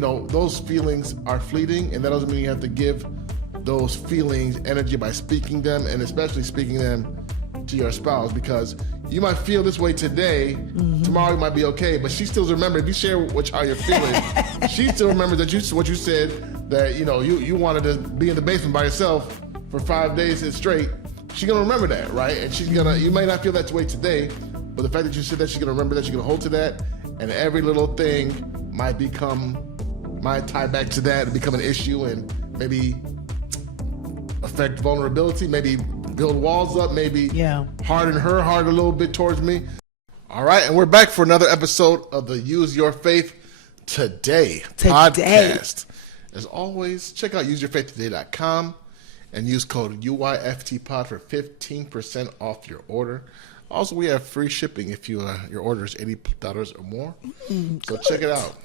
those feelings are fleeting, and that doesn't mean you have to give those feelings energy by speaking them, and especially speaking them to your spouse, because you might feel this way today, tomorrow it might be okay, but she still remembers. If you share how you're feeling, she still remembers that what you said, that you wanted to be in the basement by yourself for 5 days straight. She's gonna remember that, right? And you may not feel that way today, but the fact that you said that, she's gonna remember that, she's gonna hold to that, and every little thing might tie back to that and become an issue, and maybe affect vulnerability, maybe build walls up, maybe harden her heart a little bit towards me. All right, and we're back for another episode of the Use Your Faith Today podcast. As always, check out useyourfaithtoday.com and use code UYFTPOD for 15% off your order. Also, we have free shipping if your order is $80 or more. So check it out.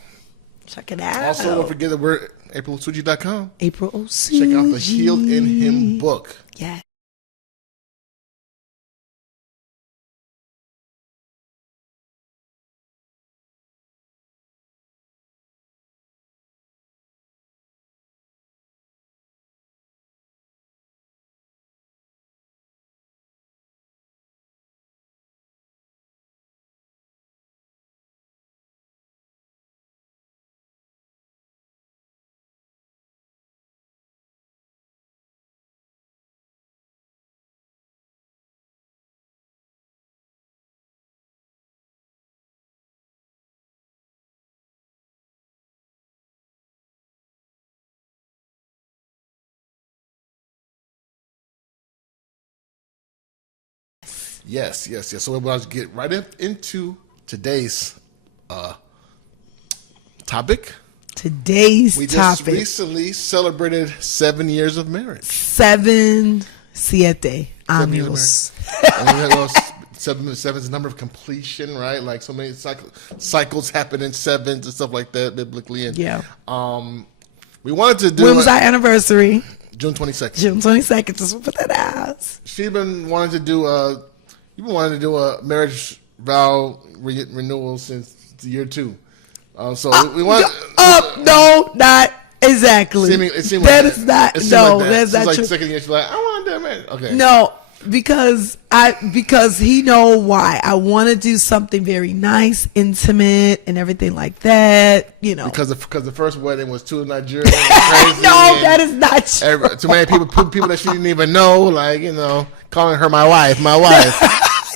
Check it out. Also, don't forget that we're at AprilOsuji.com. April Osuji. Check out the Healed in Him book. Yeah. Yes. So we're about to get right into today's topic. We just recently celebrated 7 years of marriage. 7 años. Seven is the number of completion, right? Like so many cycles happen in sevens and stuff like that biblically. And we wanted to do. When was our anniversary? June 22nd. June 22nd. Just put that out. You've been wanting to do a marriage vow renewal since year 2. So we want. No, not exactly. It seemed that like is not. It No, like that's not like true. Second year, she's like, I want to do a marriage. Okay. No, because he know why. I want to do something very nice, intimate, and everything like that. Because the first wedding was too Nigerian. Crazy, no, that is not true. Too many people that she didn't even know, calling her my wife.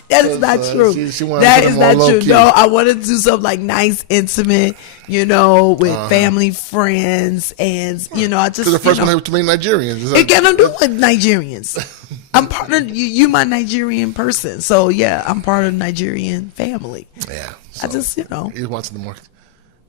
That is not true. That is not true. No, I want to do something nice, intimate, with family, friends, and I just. Because the first one had too many Nigerians. Again, I'm doing with Nigerians. I'm part of you. My Nigerian person, so yeah, I'm part of the Nigerian family. Yeah, so I just he wants the more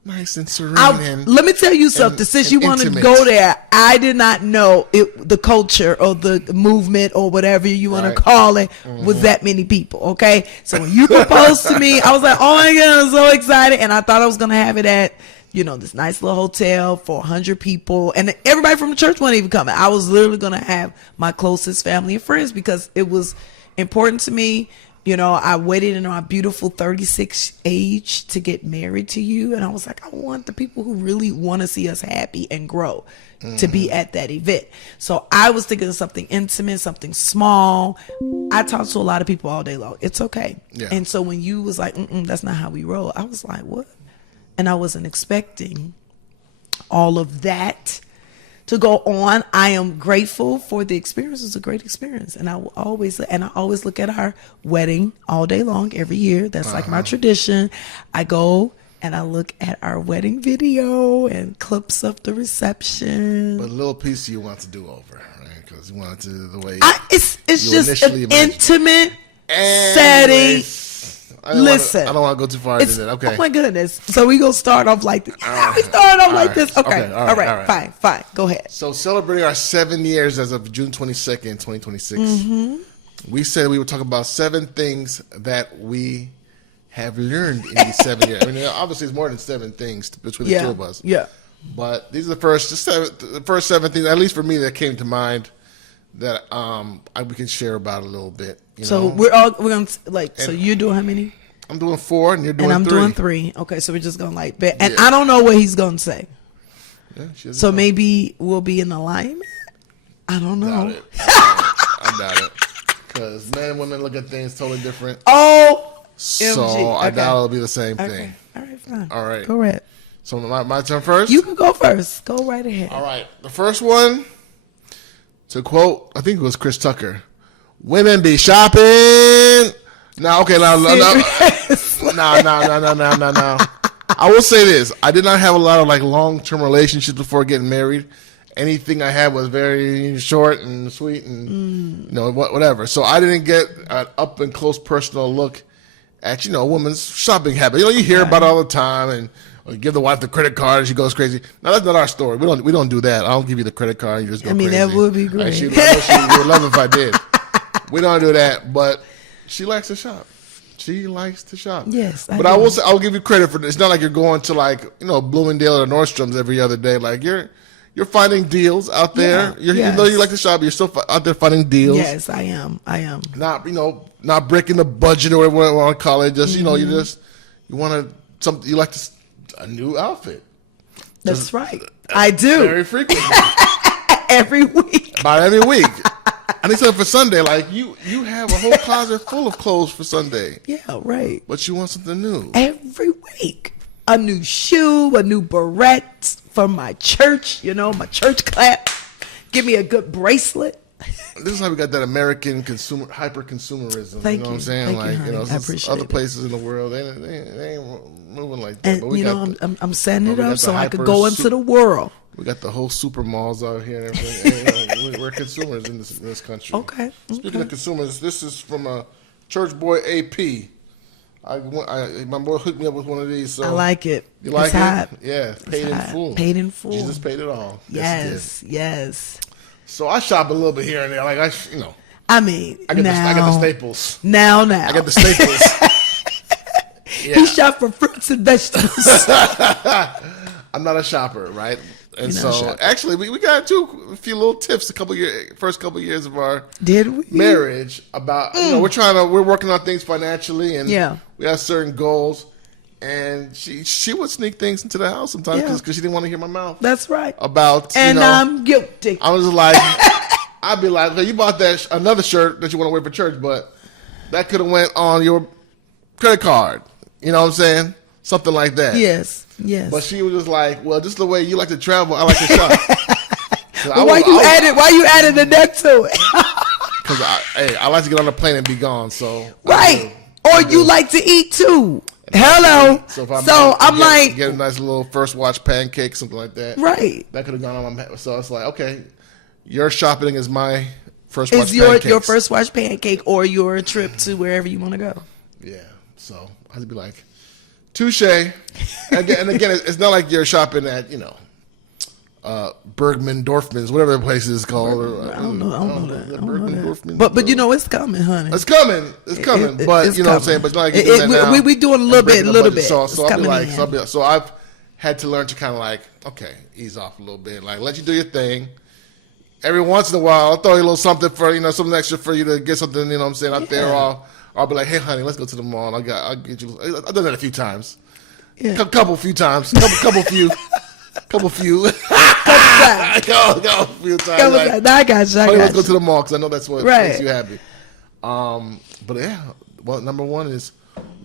nice and serene. Let me tell you something. Since you want to go there, I did not know the culture or the movement or whatever you want to call it was that many people. Okay, so when you proposed to me, I was like, oh my god, I'm so excited, and I thought I was gonna have it at this nice little hotel for 100 people, and everybody from the church wasn't even coming. I was literally gonna have my closest family and friends because it was important to me. I waited in my beautiful 36 age to get married to you. And I was like, I want the people who really want to see us happy and grow to be at that event. So I was thinking of something intimate, something small. I talk to a lot of people all day long. It's okay. Yeah. And so when you was like, that's not how we roll, I was like, what? And I wasn't expecting all of that to go on. I am grateful for the experience. It was a great experience, and I will always look at our wedding all day long every year. That's like my tradition. I go and I look at our wedding video and clips of the reception. But a little piece you want to do over, right? Because you want to the way it's just an intimate setting. Listen, I don't want to go too far into that. Okay. Oh my goodness. So we gonna start off like this. We started off like this. Okay. All right. Fine. Go ahead. So celebrating our 7 years as of June 22nd, 2026. We said we would talk about 7 things that we have learned in these 7 years. I mean, obviously it's more than 7 things between the two of us. Yeah. But these are the first 7 things, at least for me, that came to mind that we can share about a little bit. So we're gonna so you're doing how many? I'm doing 4 and you're doing 3. And I'm doing 3. Okay, so we're just gonna bet. And I don't know what he's gonna say. Yeah, she doesn't So know. maybe we'll be in alignment. I don't know. I doubt it. Because men and women look at things totally different. Oh, So I doubt it'll be the same thing. All right, fine. All right. Go ahead. So my turn first? You can go first. Go right ahead. All right. The first one, to quote, I think it was Chris Tucker, women be shopping. Now, okay, now. I will say this. I did not have a lot of like long-term relationships before getting married. Anything I had was very short and sweet and, you know, whatever. So I didn't get an up-and-close personal look at, you know, a woman's shopping habit. You know, you hear about it all the time and or give the wife the credit card and she goes crazy. Now, that's not our story. We don't do that. I don't give you the credit card and you just go crazy. That would be great. Like, she would love it if I did. We don't do that, but she likes to shop. She likes to shop. Yes, but I will say, I'll give you credit for this. It's not like you're going to like, you know, Bloomingdale or Nordstrom's every other day. Like you're finding deals out there. Yes. Even though you like to shop, you're still out there finding deals. Yes, I am. Not, you know, not breaking the budget or whatever you want to call it. Just, you know, you want you like a new outfit. That's just, right. I do. Very frequently. Every week. About every week. I need something for Sunday. Like you have a whole closet full of clothes for Sunday. Yeah, right. But you want something new. Every week. A new shoe, a new barrette from my church, you know, my church clap. Give me a good bracelet. This is how we got that American hyper consumerism. Thank you know you. what I'm saying? Thank like, you know, I appreciate other places in the world, they ain't moving like that. And, but we you know, I'm setting it up so I could hyper go into the world. We got the whole super malls out here and everything. And, you know, we're consumers in this country. Okay. Speaking of consumers, this is from a church boy AP. My boy hooked me up with one of these. So I like it. You like it's it? Hot. Yeah, paid in full. Paid in full. Jesus paid it all. Yes. So I shop a little bit here and there. Like I mean, I got the staples. Now. I got the staples. Yeah. He shop for fruits and vegetables. I'm not a shopper, right? And so, actually, we got a few little tips. First couple years of our marriage about you know we're working on things financially and we have certain goals. And she would sneak things into the house sometimes because she didn't want to hear my mouth. That's right. About and I'm guilty. I was like, I'd be like, you bought another shirt that you want to wear for church, but that could have went on your credit card. You know what I'm saying? Something like that. Yes. But she was just like, well, just the way you like to travel, I like to shop. Why you added the neck to it? Because I like to get on the plane and be gone. So right. Or you like to eat too. Hello. So I'm like, get a nice little first watch pancake, something like that. Right. That could have gone on my. So it's like, okay, your shopping is my first watch pancake. Is your first watch pancake or your trip to wherever you want to go? Yeah. So I'd be like, touche. And again, it's not like you're shopping at Bergman Dorfman's, whatever the place is called. I don't know that. Bergman Dorfman's. But you know it's coming, honey. It's coming. But you know what I'm saying. But it's not like you're doing that now. We doing a little bit. So I'll be like, so I've had to learn to kind of like, okay, ease off a little bit. Like let you do your thing. Every once in a while, I'll throw you a little something for something extra for you to get something. You know what I'm saying out there. Or I'll be like, hey, honey, let's go to the mall. I'll get you. I've done that a few times. Yeah. Couple few times. Couple few. Go a few times. I got you. Let's go to the mall because I know that's what makes you happy. But yeah, well, number one is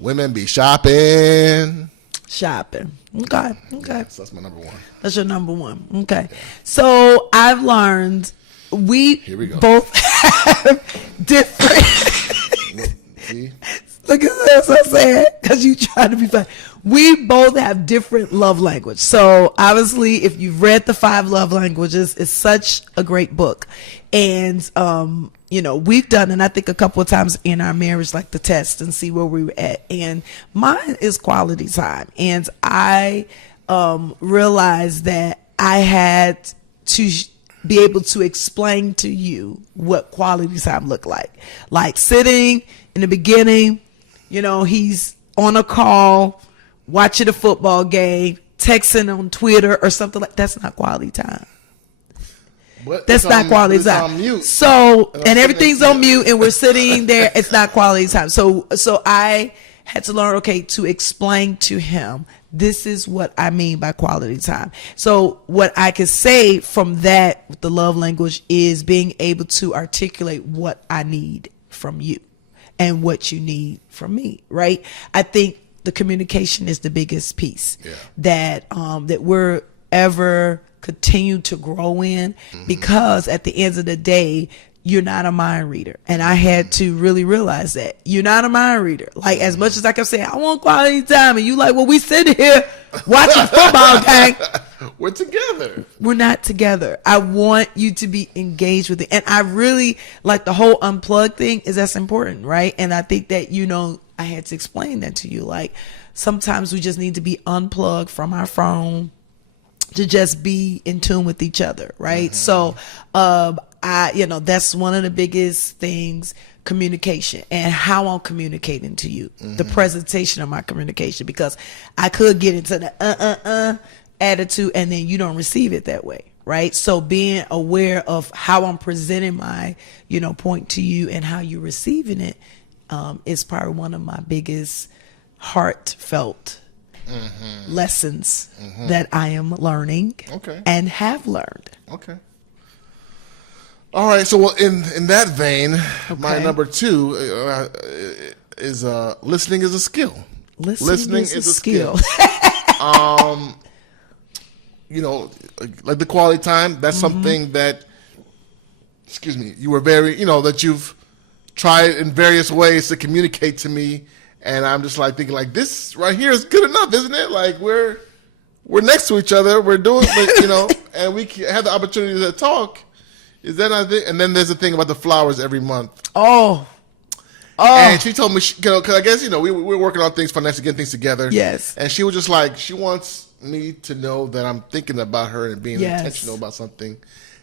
women be shopping. Okay. So that's my number one. That's your number one. Okay. So I've learned we both have different. See? Look at this, I'm saying, because you trying to be funny. We both have different love language. So obviously, if you've read the 5 Love Languages, it's such a great book. And, we've done, and I think a couple of times in our marriage, like the test and see where we were at. And mine is quality time. And I realized that I had to be able to explain to you what quality time looked like. Like sitting in the beginning, he's on a call, watching a football game, texting on Twitter or something like that's not quality time. That's not quality time. On mute. So, and everything's on mute and we're sitting there. It's not quality time. So I had to learn, to explain to him this is what I mean by quality time. So what I could say from that, the love language, is being able to articulate what I need from you and what you need from me, right? I think the communication is the biggest piece that we're ever continue to grow in, because at the end of the day, you're not a mind reader. And I had to really realize that you're not a mind reader. Like, as much as I kept saying, I want quality time, and you like, well, we sitting here watching football game. We're together. We're not together. I want you to be engaged with it. And I really like the whole unplug thing. That's important, right? And I think that, I had to explain that to you. Like, sometimes we just need to be unplugged from our phone to just be in tune with each other, right? So, that's one of the biggest things, communication, and how I'm communicating to you, the presentation of my communication, because I could get into the attitude and then you don't receive it that way, right? So being aware of how I'm presenting my, point to you and how you're receiving it, is probably one of my biggest heartfelt lessons that I am learning and have learned. Okay. All right. So, well, in that vein, my number 2 is listening is a skill. Listening is a skill. Like the quality time, that's something that, you were very, that you've tried in various ways to communicate to me. And I'm just like thinking, like, this right here is good enough, isn't it? Like, we're next to each other, we're doing, and we have the opportunity to talk. Is that not it? And then there's a thing about the flowers every month. Oh. And she told me, because I guess, we're working on things, financially getting things together. Yes. And she was just like, she wants me to know that I'm thinking about her and being intentional about something.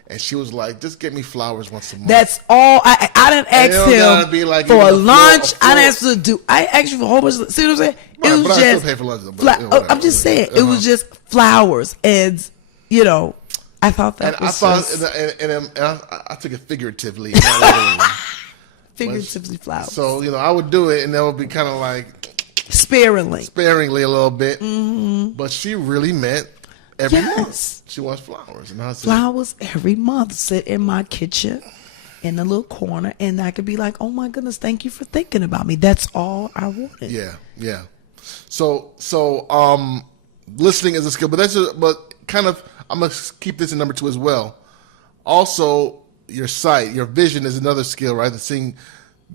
And she was like, just get me flowers once a month. That's all. I didn't ask him be like, for a lunch. I didn't ask to do. I asked you for a whole bunch of, see what I'm saying? Right, it was but just. I still pay for lunch, though, I'm just saying, it was just flowers. And, I thought that was I took it figuratively. Not literally. Figuratively flowers. So, I would do it, and that would be kind of like. Sparingly a little bit. But she really meant every month. She wants flowers. And I said, flowers every month. Sit in my kitchen in a little corner, and I could be like, oh my goodness, thank you for thinking about me. That's all I wanted. Yeah. So listening is a skill, but kind of, I'm going to keep this in number 2 as well. Also, your sight, your vision is another skill, right?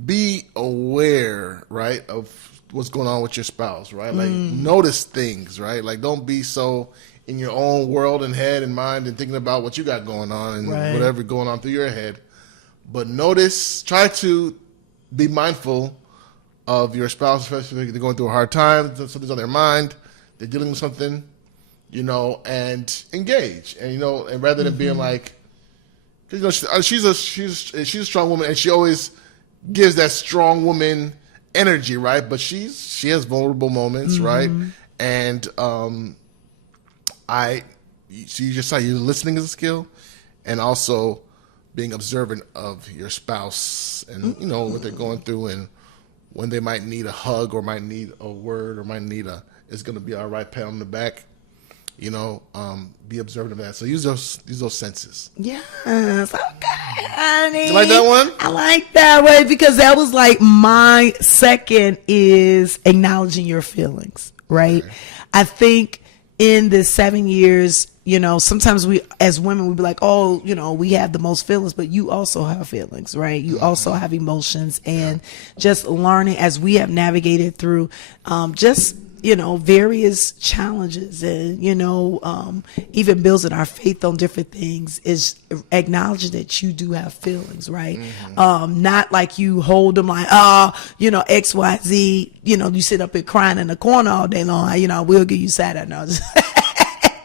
Be aware, right, of what's going on with your spouse, right? Like, notice things, right? Like, don't be so in your own world and head and mind and thinking about what you got going on and whatever going on through your head. But notice, try to be mindful of your spouse, especially if they're going through a hard time, something's on their mind, they're dealing with something, and engage. And, and rather than being like, because, she's a strong woman, and she always gives that strong woman energy, right? But she has vulnerable moments, right? And you just saw you listening is a skill, and also being observant of your spouse and what they're going through, and when they might need a hug or might need a word or might need it's gonna be all right, pat on the back. Be observant of that. So use those senses. Yes, okay, honey. You like that one? I like that way, because that was like my second is acknowledging your feelings, right? Okay. I think in the 7 years, sometimes we as women, we be like, oh, we have the most feelings, but you also have feelings, right? You also have emotions, and just learning as we have navigated through, various challenges and, even building our faith on different things, is acknowledging that you do have feelings, right? Not like you hold them like, X, Y, Z, you sit up and crying in the corner all day long. I will give you Saturday. No,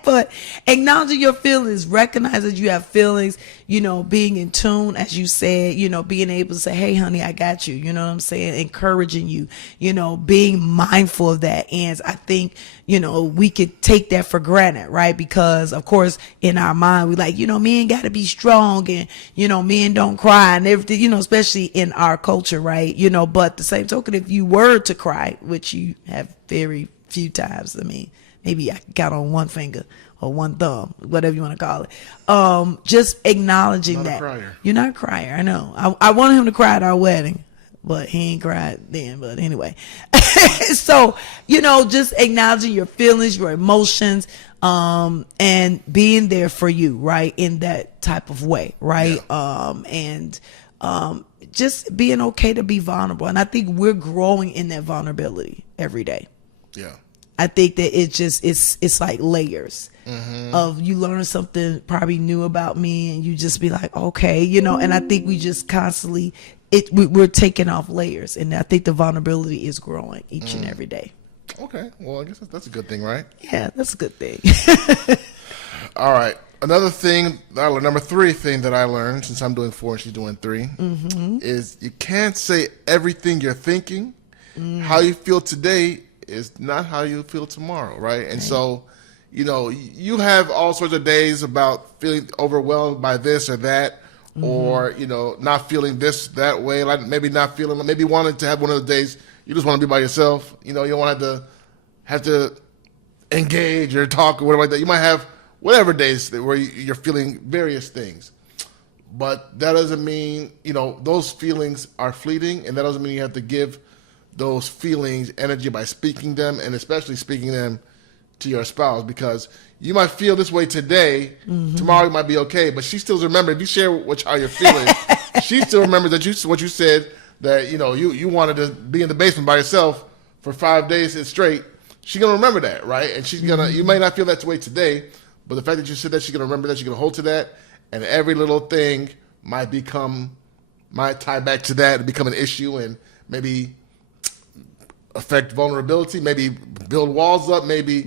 but acknowledging your feelings, recognize that you have feelings, being in tune, as you said, being able to say, hey, honey, I got you. You know what I'm saying? Encouraging you, being mindful of that. And I think, we could take that for granted, right? Because, of course, in our mind, we like, men got to be strong, and, men don't cry and everything, especially in our culture, right? But the same token, if you were to cry, which you have very few times, maybe I can count on one finger or one thumb, whatever you want to call it. Just acknowledging that you're not a crier. I know. I wanted him to cry at our wedding, but he ain't cried then. But anyway, so, just acknowledging your feelings, your emotions, and being there for you, right, in that type of way, right? Just being okay to be vulnerable. And I think we're growing in that vulnerability every day. Yeah. I think that it's like layers of you learn something probably new about me, and you just be like, okay, and I think we just constantly, we're taking off layers, and I think the vulnerability is growing each and every day. Okay. Well, I guess that's a good thing, right? Yeah, that's a good thing. All right. Another thing, number 3 thing that I learned, since I'm doing 4 and she's doing 3, is you can't say everything you're thinking. How you feel today is not how you feel tomorrow, right? And so, you have all sorts of days about feeling overwhelmed by this or that, or, not feeling this, that way, like maybe not feeling, maybe wanting to have one of those days you just want to be by yourself. You don't want to have to engage or talk or whatever like that. You might have whatever days where you're feeling various things. But that doesn't mean, those feelings are fleeting, and that doesn't mean you have to give those feelings energy by speaking them, and especially speaking them to your spouse, because you might feel this way today, tomorrow it might be okay, but she still remembers. If you share how you're feeling, she still remembers that what you said, that you wanted to be in the basement by yourself for 5 days straight. She's gonna remember that, right? And she's gonna. You may not feel that way today, but the fact that you said that, she's gonna remember that. She's gonna hold to that, and every little thing might tie back to that and become an issue, and maybe affect vulnerability, maybe build walls up, maybe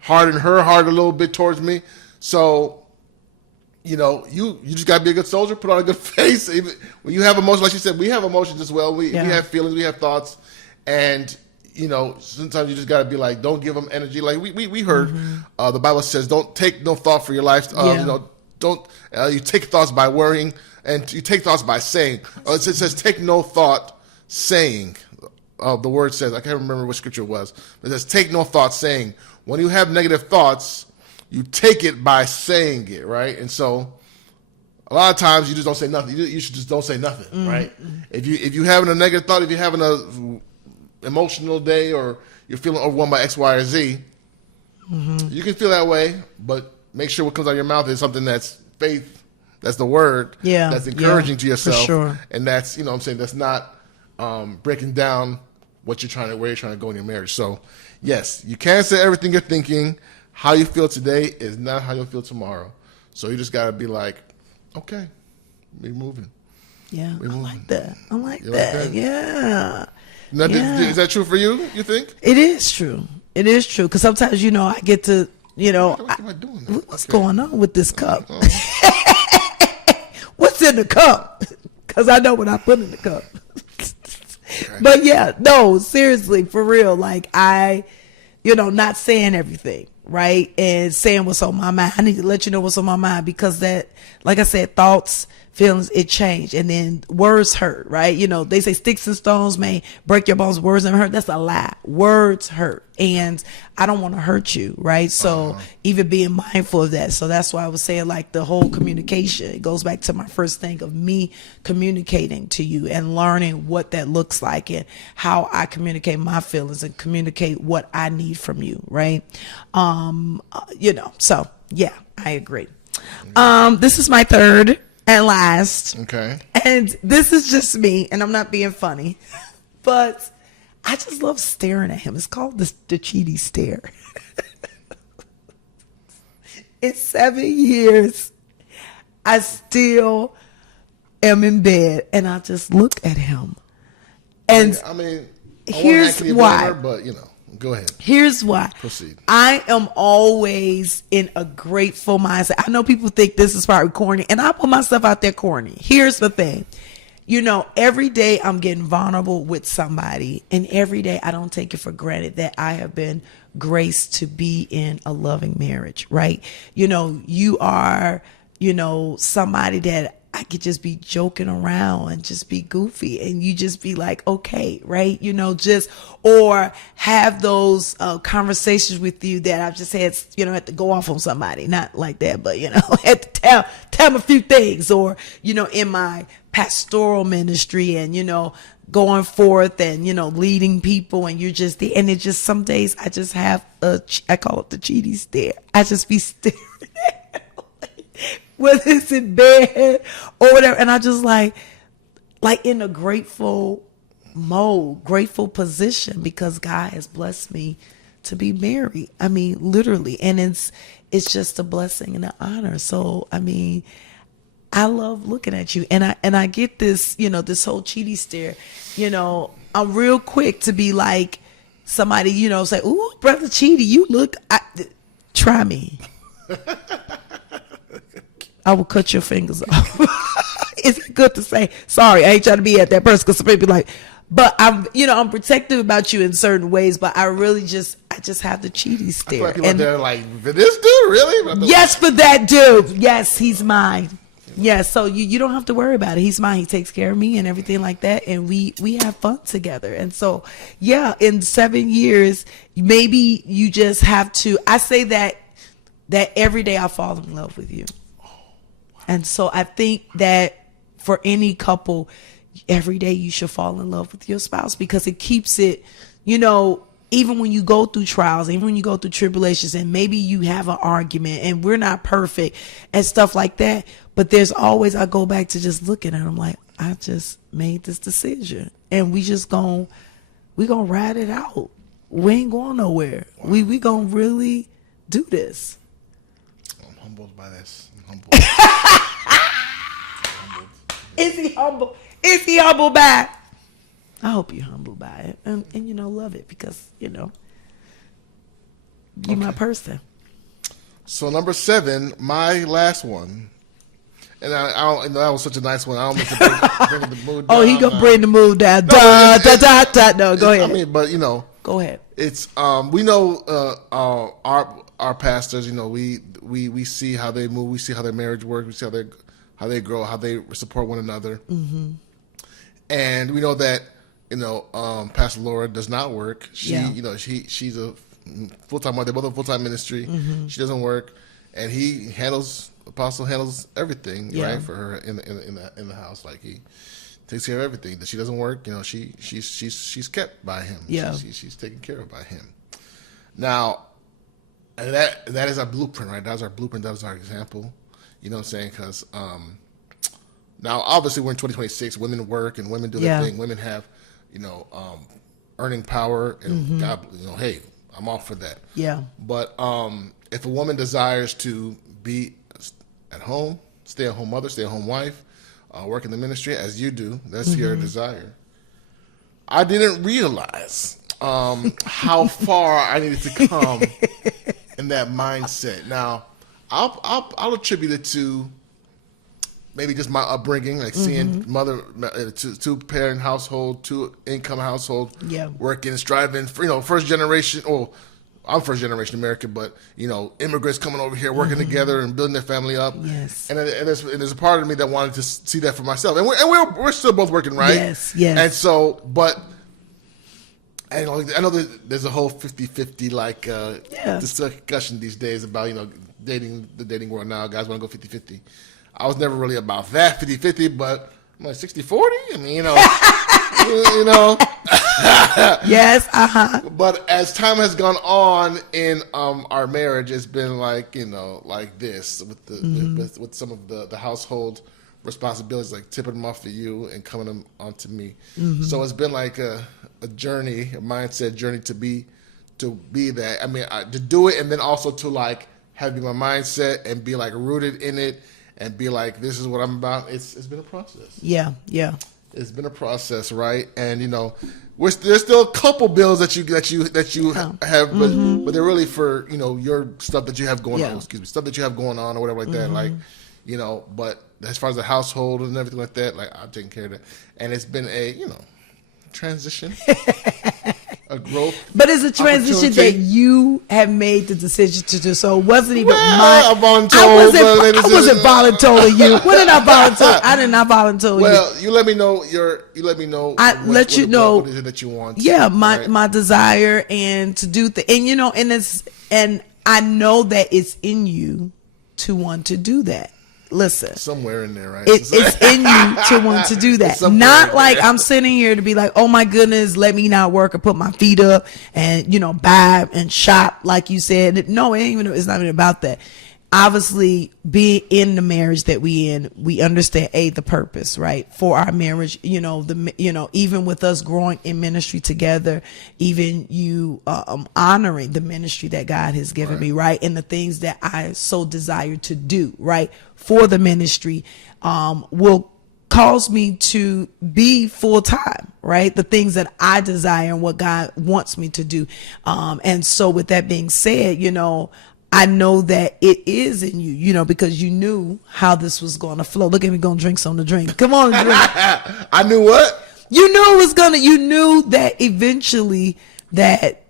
harden her heart a little bit towards me. So, you just got to be a good soldier, put on a good face. Even when you have emotions, like she said, we have emotions as well. We have feelings, we have thoughts, and sometimes you just got to be like, don't give them energy. Like we heard, the Bible says, don't take no thought for your life. Don't you take thoughts by worrying, and you take thoughts by saying. It says take no thought saying. The word says, I can't remember what scripture it was, but it says take no thought saying. When you have negative thoughts, you take it by saying it, right? And so a lot of times you just don't say nothing. You should just don't say nothing, right? If you having a negative thought, if you're having a emotional day, or you're feeling overwhelmed by X, Y, or Z, you can feel that way, but make sure what comes out of your mouth is something that's faith, that's the word, that's encouraging to yourself, for sure. And that's, that's not breaking down where you're trying to go in your marriage. So, yes, you can't say everything you're thinking. How you feel today is not how you'll feel tomorrow. So you just got to be like, okay, we're moving. Yeah, we're moving. I like that. I like that. Yeah. Now, is that true for you think? It is true. It is true. Because sometimes, I get to, what am I doing? What's going on with this cup? What's in the cup? Because I know what I put in the cup. But yeah, no, seriously, for real. Like not saying everything, right? And saying what's on my mind. I need to let you know what's on my mind, because that, like I said, thoughts, feelings, it changed. And then words hurt, right? They say sticks and stones may break your bones, words never hurt. That's a lie. Words hurt. And I don't want to hurt you, right? So even being mindful of that. So that's why I was saying, like, the whole communication, it goes back to my first thing of me communicating to you and learning what that looks like and how I communicate my feelings and communicate what I need from you, right? So yeah, I agree. This is my third and last. Okay. And this is just me, and I'm not being funny, but I just love staring at him. It's called the Chidi stare. In 7 years, I still am in bed, and I just look at him. And here's why. But go ahead. Here's why. Proceed. I am always in a grateful mindset. I know people think this is probably corny, and I put myself out there corny. Here's the thing. Every day I'm getting vulnerable with somebody, and every day I don't take it for granted that I have been graced to be in a loving marriage, right? You are, somebody that I could just be joking around and just be goofy, and you just be like, okay, right? You know, just, or have those conversations with you that I've just had, you know, had to go off on somebody, not like that, but, you know, had to tell them a few things, or, you know, in my pastoral ministry and, you know, going forth and, you know, leading people, and you're just there. And it just, some days I just have I call it the Chidi stare. I just be staring at whether it's in bed or whatever. And I just like in a grateful mode, grateful position, because God has blessed me to be married. I mean, literally. And it's just a blessing and an honor. So, I mean, I love looking at you, and I get this, you know, this whole Chidi stare. You know, I'm real quick to be like somebody, you know, say, "Ooh, brother Chidi, you look." Try me. I will cut your fingers off. It's good to say sorry. I ain't trying to be at that person, because some people be like, but I'm protective about you in certain ways, but I really just have the Chidi stare. I feel like people are like, for this dude, really? Yes, for that dude. Yes, he's mine. Yes, so you don't have to worry about it. He's mine. He takes care of me and everything like that, and we have fun together. And so, yeah, in 7 years, maybe you just have to. I say that every day I fall in love with you. And so I think that for any couple, every day you should fall in love with your spouse, because it keeps it, you know, even when you go through trials, even when you go through tribulations, and maybe you have an argument and we're not perfect and stuff like that. But there's always, I go back to just looking at them like, I just made this decision, and we gonna ride it out. We ain't going nowhere. Wow. We gonna really do this. I'm humbled by this. I'm humbled. Is he humble? Is he humble by it? I hope you're humbled by it, and you know, love it, because, you know, you're my person. So number 7, my last one, and I don't, that was such a nice one. I don't mean to bring the mood down. Oh, he gonna bring the mood down. No, No, go ahead. I mean, but you know, go ahead. It's we know our pastors. You know, we see how they move. We see how their marriage works. We see how they grow, how they support one another. Mm-hmm. And we know that, you know, Pastor Laura does not work. You know, she's a full-time mother. They're both a full-time ministry. Mm-hmm. She doesn't work, and Apostle handles everything, right, for her in the house. Like, he takes care of everything. That she doesn't work, you know, she's kept by him. Yeah, she's taken care of by him. Now, and that is our blueprint, right? That's our blueprint. That is our example. You know what I'm saying? Because now, obviously, we're in 2026. Women work and women do their thing. Women have, you know, earning power, and God, you know, hey, I'm all for that. Yeah. But if a woman desires to be at home, stay-at-home mother, stay-at-home wife, work in the ministry as you do, that's your desire. I didn't realize how far I needed to come in that mindset. Now, I'll attribute it to maybe just my upbringing, like seeing mother, two-parent household, two-income household, working, striving for, you know, first generation. Oh, I'm first generation American, but, you know, immigrants coming over here, working together and building their family up. Yes. And there's a part of me that wanted to see that for myself. And we're still both working, right? Yes, yes. And so, but I know there's a whole 50-50 like discussion these days about, you know, the dating world now. Guys want to go 50-50. I was never really about that 50-50, but I'm like 60-40. I mean, you know, you know. Yes, But as time has gone on in our marriage, it's been like, you know, like this with the with some of the household responsibilities, like tipping them off to you and coming them onto me. So it's been like a journey, a mindset journey to be that. I mean, to do it, and then also to like have it be my mindset and be like rooted in it and be like, this is what I'm about. It's been a process. Yeah. It's been a process, right? And, you know, there's still a couple bills that you have, but they're really for, you know, your stuff that you have going on. Stuff that you have going on or whatever like that. Like, you know, but as far as the household and everything like that, like, I'm taking care of that. And it's been a, you know, transition. a growth. But it's a transition that you have made the decision to do. So it wasn't even I wasn't volunteering you. What did I volunteer? I did not volunteer you. Well, you let me know I let you know what is it that you want. Yeah, my desire and to do and I know that it's in you to want to do that. Listen, somewhere in there, right? It's in you to want to do that. Not like I'm sitting here to be like, oh my goodness, let me not work or put my feet up and buy and shop like you said. No, it's not even about that. Obviously, being in the marriage that we understand the purpose, right, for our marriage. Even with us growing in ministry together, even you honoring the ministry that God has given me, right, and the things that I so desire to do, right, for the ministry, will cause me to be full time, right? The things that I desire and what God wants me to do, and so with that being said, I know that it is in you, because you knew how this was going to flow. Look at me going to drink some to drink. Come on, drink. I knew what? You knew you knew that eventually that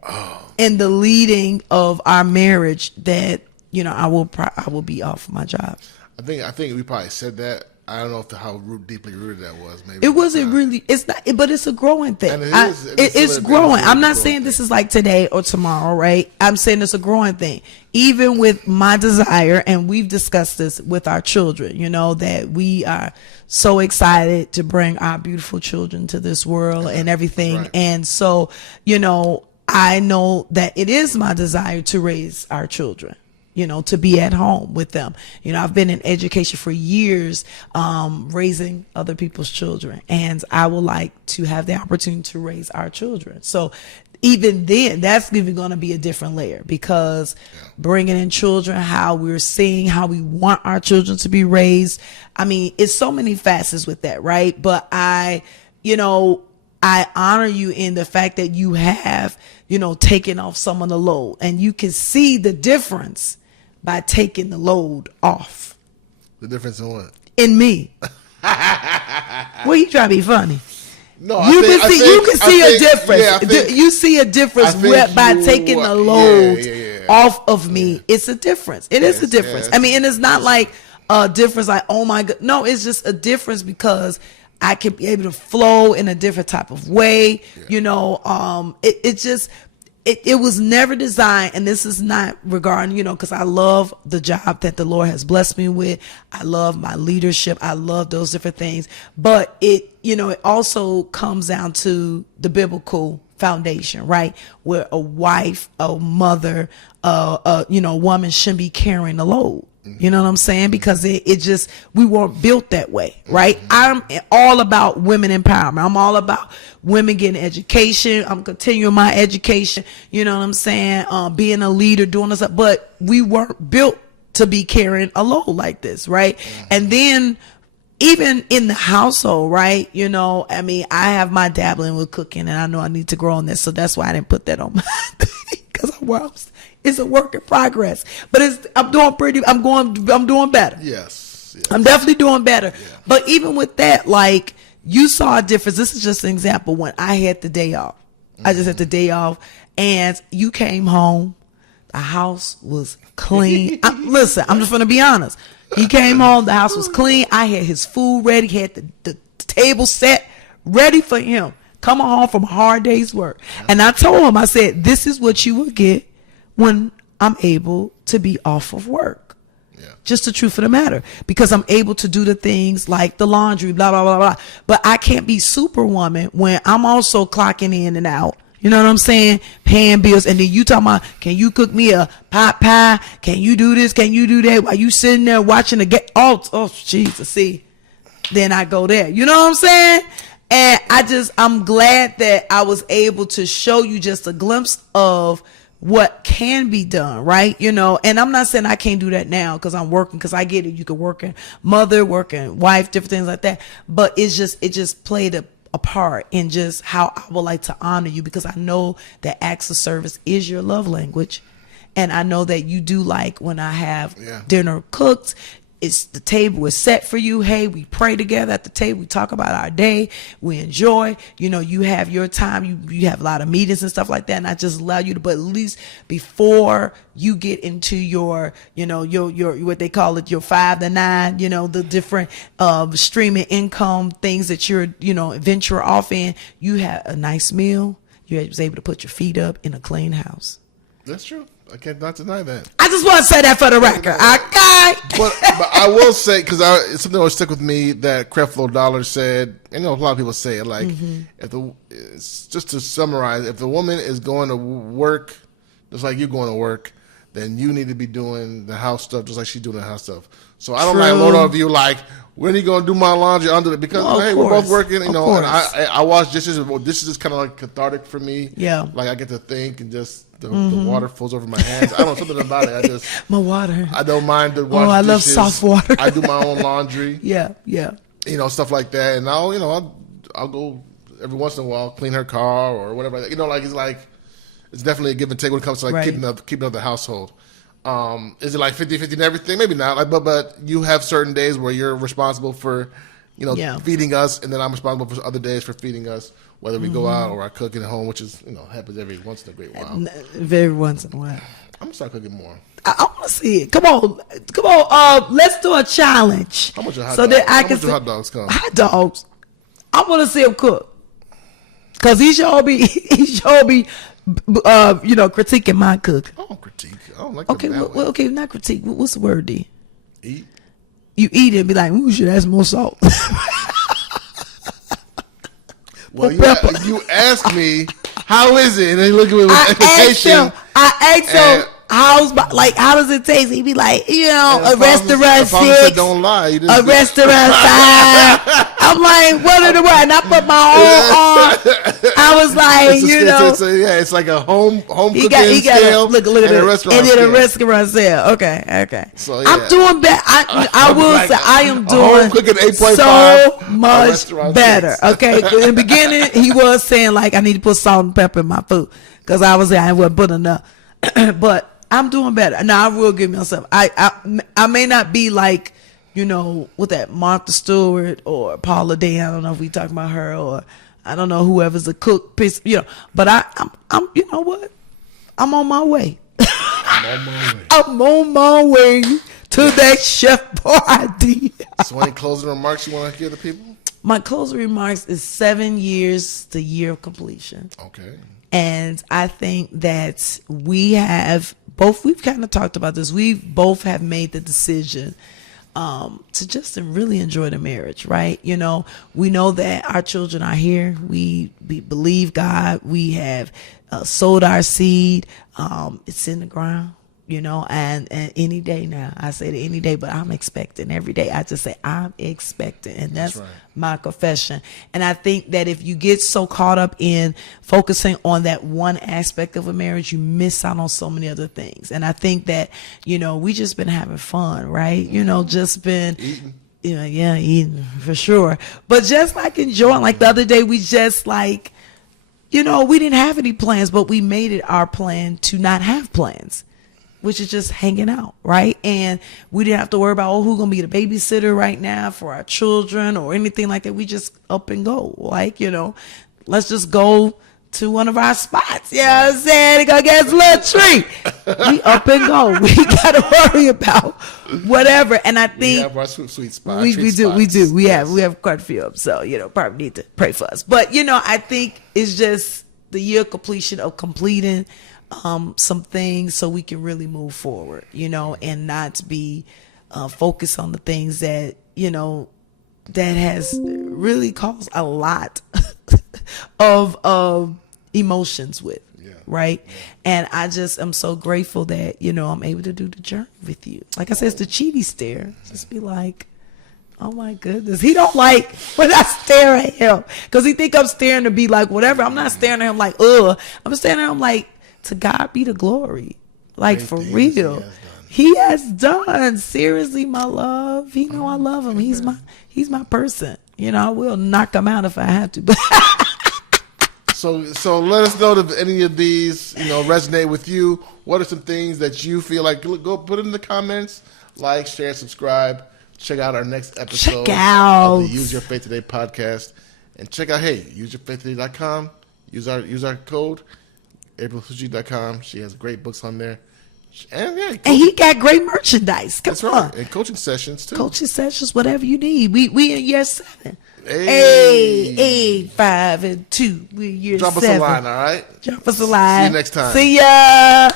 in the leading of our marriage that, I will be off my job. I think we probably said that. I don't know how deeply rooted that was. Maybe it wasn't really. It's not, but it's a growing thing. And it's growing. I'm not saying this is like today or tomorrow, right? I'm saying it's a growing thing. Even with my desire, and we've discussed this with our children, that we are so excited to bring our beautiful children to this world and everything. Right. And so, I know that it is my desire to raise our children. To be at home with them. I've been in education for years, raising other people's children, and I would like to have the opportunity to raise our children. So even then, that's even going to be a different layer, because bringing in children, how we're seeing how we want our children to be raised. I mean, it's so many facets with that, right? But I honor you in the fact that you have, taken off some of the load, and you can see the difference by taking the load off. The difference in what? In me. Well, you try to be funny. No, you can see a difference. You see a difference by taking the load off of me. It's a difference. It is a difference. I mean, and it's not like a difference like, oh my God. No, it's just a difference because I can be able to flow in a different type of way. It was never designed, and this is not regarding, because I love the job that the Lord has blessed me with. I love my leadership. I love those different things. But it also comes down to the biblical foundation, right? Where a wife, a mother, a woman shouldn't be carrying the load. You know what I'm saying? Because we weren't built that way, right? I'm all about women empowerment. I'm all about women getting education. I'm continuing my education. You know what I'm saying? Being a leader, doing this, but we weren't built to be carrying a load like this, right? And then even in the household, right? I mean, I have my dabbling with cooking, and I know I need to grow on this, so that's why I didn't put that on my thing, because it's a work in progress, but I'm doing better. Yes. I'm definitely doing better. Yeah. But even with that, like, you saw a difference. This is just an example. When I had the day off, I just had the day off, and you came home, the house was clean. Listen, I'm just going to be honest. He came home, the house was clean. I had his food ready, had the table set ready for him. Coming home from a hard day's work. And I told him, I said, this is what you will get when I'm able to be off of work. Just the truth of the matter, because I'm able to do the things like the laundry, blah, blah, blah, blah. But I can't be superwoman when I'm also clocking in and out. You know what I'm saying? Paying bills. And then you talking about, can you cook me a pot pie? Can you do this? Can you do that? While you sitting there watching the game? Oh, Jesus. See, then I go there. You know what I'm saying? And I'm glad that I was able to show you just a glimpse of what can be done, right? And I'm not saying I can't do that now because I'm working, because I get it. You can work in mother, working wife, different things like that. But it just played a part in just how I would like to honor you, because I know that acts of service is your love language. And I know that you do like when I have dinner cooked. It's the table is set for you. Hey, we pray together at the table. We talk about our day. We enjoy. You have your time. You have a lot of meetings and stuff like that. And I just allow you to, but at least before you get into your what they call it, your 5 to 9, the different streaming income things that you're venture off in. You have a nice meal. You was able to put your feet up in a clean house. That's true. I can't not deny that. I just want to say that for the record. But I will say, because it's something that will stick with me that Creflo Dollar said. A lot of people say it like, just to summarize, if the woman is going to work, just like you're going to work, then you need to be doing the house stuff just like she's doing the house stuff. So I don't like load of you like, when are you going to do my laundry under it? Because, hey, we're both working, and I wash dishes. Dishes is kind of like cathartic for me. Yeah. Like I get to think and just the water flows over my hands. I don't know, something about it. My water. I don't mind the wash I dishes. love soft water. I do my own laundry. Yeah. Stuff like that. And I'll go every once in a while clean her car or whatever. It's definitely a give and take when it comes to keeping up the household. Is it like 50-50 and everything? Maybe not. But you have certain days where you're responsible for, feeding us, and then I'm responsible for other days for feeding us, whether we go out or I cook at home, which is happens every once in a great while. Very once in a while. I'm gonna start cooking more. I want to see it. Come on. Let's do a challenge. How much are hot so dogs? That I How can much do hot dogs come? Hot dogs. I want to see him cook. Cause he sure be critiquing my cook. I don't critique. I don't like okay, okay, not critique. What's the word, D? Eat. You eat it and be like, ooh, should add some more salt. Well, you ask me, how is it? And then you look at me with expectation. I asked him, how does it taste? He be like, a restaurant six. Don't lie. A restaurant five. I'm like, what in the world? And I put my own on. I was like, it's like a home cooking scale. Look at it. And then a restaurant scale. Okay. So, I'm doing better. I will say I am doing home cooking 8.5, so much better. Okay. In the beginning, he was saying like I need to put salt and pepper in my food because I wasn't putting enough. But I'm doing better. Now I will give myself. I may not be like, with that Martha Stewart or Paula Deen. I don't know if we talking about her or I don't know whoever's a cook. But I'm you know what? I'm on my way. I'm on my way to that Chef Boyardee. So any closing remarks you want to give the people? My closing remarks is 7 years, the year of completion. Okay. And I think that we've kind of talked about this. We both have made the decision to just really enjoy the marriage, right? We know that our children are here. We believe God. We have sowed our seed. It's in the ground. And any day now, I say that any day, but I'm expecting every day. I just say I'm expecting, and that's right. My confession. And I think that if you get so caught up in focusing on that one aspect of a marriage, you miss out on so many other things. And I think that, we just been having fun, right? Just been eating. Eating for sure. But just like enjoying, like the other day, we just like, we didn't have any plans, but we made it our plan to not have plans, which is just hanging out, right? And we didn't have to worry about, who's going to be the babysitter right now for our children or anything like that. We just up and go. Like, let's just go to one of our spots. You know what I'm saying? Go get us a little treat. We up and go. We got to worry about whatever. And I think we have our sweet spot. We do. We have quite a few of them. So, probably need to pray for us. But, I think it's just the year completion of completing some things so we can really move forward, and not be focused on the things that, that has really caused a lot of emotions with. Yeah. Right. Yeah. And I just am so grateful that, I'm able to do the journey with you. Like I said, it's the Chidi stare. Just be like, oh my goodness. He don't like when I stare at him because he think I'm staring to be like whatever. I'm not staring at him like, I'm staring at him like, to God be the glory. Like, for real. He has done. Seriously, my love. He know I love him. He's my person. I will knock him out if I have to. So let us know if any of these, resonate with you. What are some things that you feel like? Go put it in the comments. Like, share, subscribe. Check out our next episode of the Use Your Faith Today podcast. And check out, useyourfaithtoday.com. Use our code, aprilsuji.com. She has great books on there. And he got great merchandise. Come that's on. right. And coaching sessions too. Coaching sessions, whatever you need. We in year 7. Hey. 5 and 2. We year Drop 7. us a line, all right? Drop us a line. See you next time. See ya.